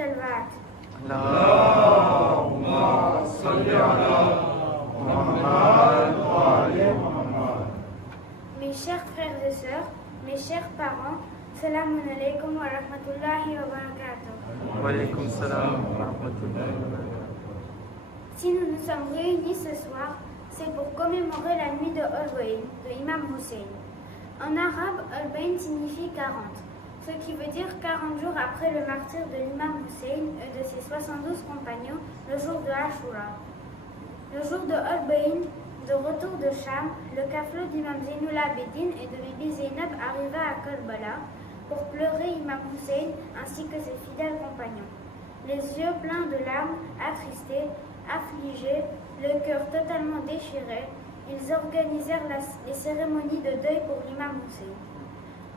Salvat. Allahumma salli ala Muhammad wa ali Muhammad. Mes chers frères et sœurs, mes chers parents, Assalamu alaikum wa rahmatullahi wa barakatuh. Wa alaykum salam wa rahmatullahi wa barakatuh. Si nous nous sommes réunis ce soir, c'est pour commémorer la nuit de Al-Bayn, de Imam Hussein. En arabe, Al-Bayn signifie 40, ce qui veut dire 40 jours après le martyre de l'imam Hussein et de ses 72 compagnons, le jour de Ashura. Le jour de Al-Bayn, de retour de Cham, le kaflo d'imam Zainul Abidin et de Bibi Zainab arriva à Karbala pour pleurer imam Hussein ainsi que ses fidèles compagnons. Les yeux pleins de larmes, attristés, affligés, le cœur totalement déchiré, ils organisèrent les cérémonies de deuil pour l'imam Hussein.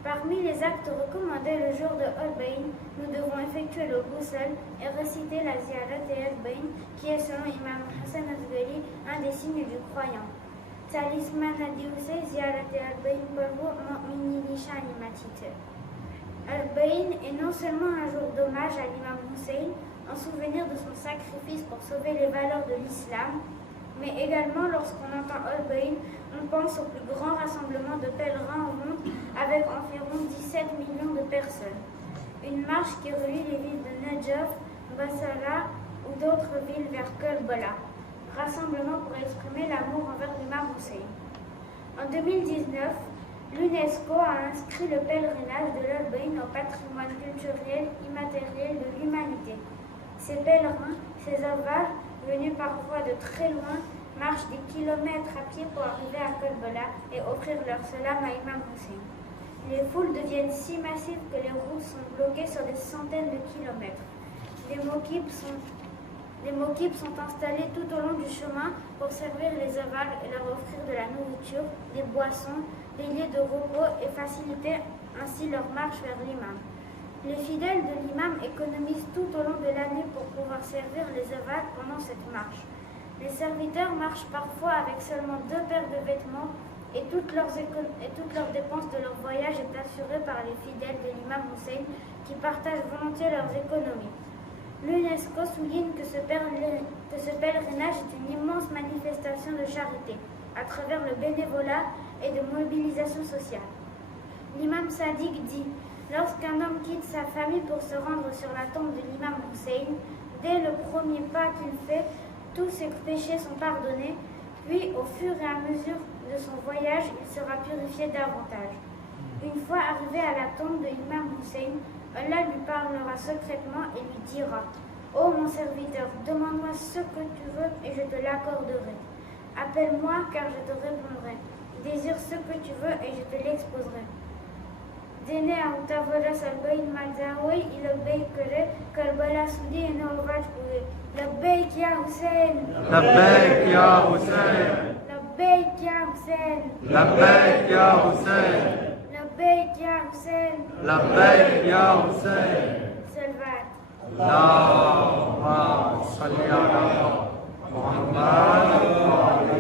Parmi les actes recommandés le jour de Al-Bayn, nous devons effectuer le ghusl et réciter la ziyarat et Al-Bayn, qui est selon Imam Hassan Asghari un des signes du croyant. Talisman adiusé ziyarat et Al-Bayn parvo mu'mini nishani matite. Al-Bayn est non seulement un jour d'hommage à l'imam Hussein, en souvenir de son sacrifice pour sauver les valeurs de l'islam, mais également lorsqu'on entend Al-Bayn, on pense au plus grand rassemblement de pèlerins au monde avec environ 17 millions de personnes. Une marche qui relie les villes de Najaf, Basra ou d'autres villes vers Karbala. Rassemblement pour exprimer l'amour envers l'imam Hussein. En 2019, l'UNESCO a inscrit le pèlerinage de l'Al-Bayn au patrimoine culturel immatériel de l'humanité. Ces pèlerins, ces avares, venus parfois de très loin, marchent des kilomètres à pied pour arriver à Karbala et offrir leur salam à Imam Hussein. Les foules deviennent si massives que les routes sont bloquées sur des centaines de kilomètres. Les moquibs sont installés tout au long du chemin pour servir les avares et leur offrir de la nourriture, des boissons, des lieux de repos et faciliter ainsi leur marche vers l'imam. Les fidèles de l'imam économisent tout au long de l'année pour pouvoir servir les avares pendant cette marche. Les serviteurs marchent parfois avec seulement 2 paires de vêtements et toutes leurs dépenses de leur voyage est assurée par les fidèles de l'imam Hussein qui partagent volontiers leurs économies. L'UNESCO souligne que ce pèlerinage est une immense manifestation de charité à travers le bénévolat et de mobilisation sociale. L'imam Sadiq dit: lorsqu'un homme quitte sa famille pour se rendre sur la tombe de l'imam Hussein, dès le premier pas qu'il fait, tous ses péchés sont pardonnés, puis au fur et à mesure de son voyage, il sera purifié davantage. Une fois arrivé à la tombe de l'imam Hussein, Allah lui parlera secrètement et lui dira: ô mon serviteur, demande-moi ce que tu veux et je te l'accorderai. Appelle-moi car je te répondrai. Désire ce que tu veux et je te l'exposerai. Dene autavola Al-Bayn Malzaoui, il obéirait Karbala Soudi et Novatpoué. Labbaik ya Hussein. Labbaik ya Hussein. Labbaik ya Hussein. Labbaik ya Hussein. Labbaik ya Hussein. Labbaik ya Hussein. Salvat. Allahumma salli ala Muhammad wa ali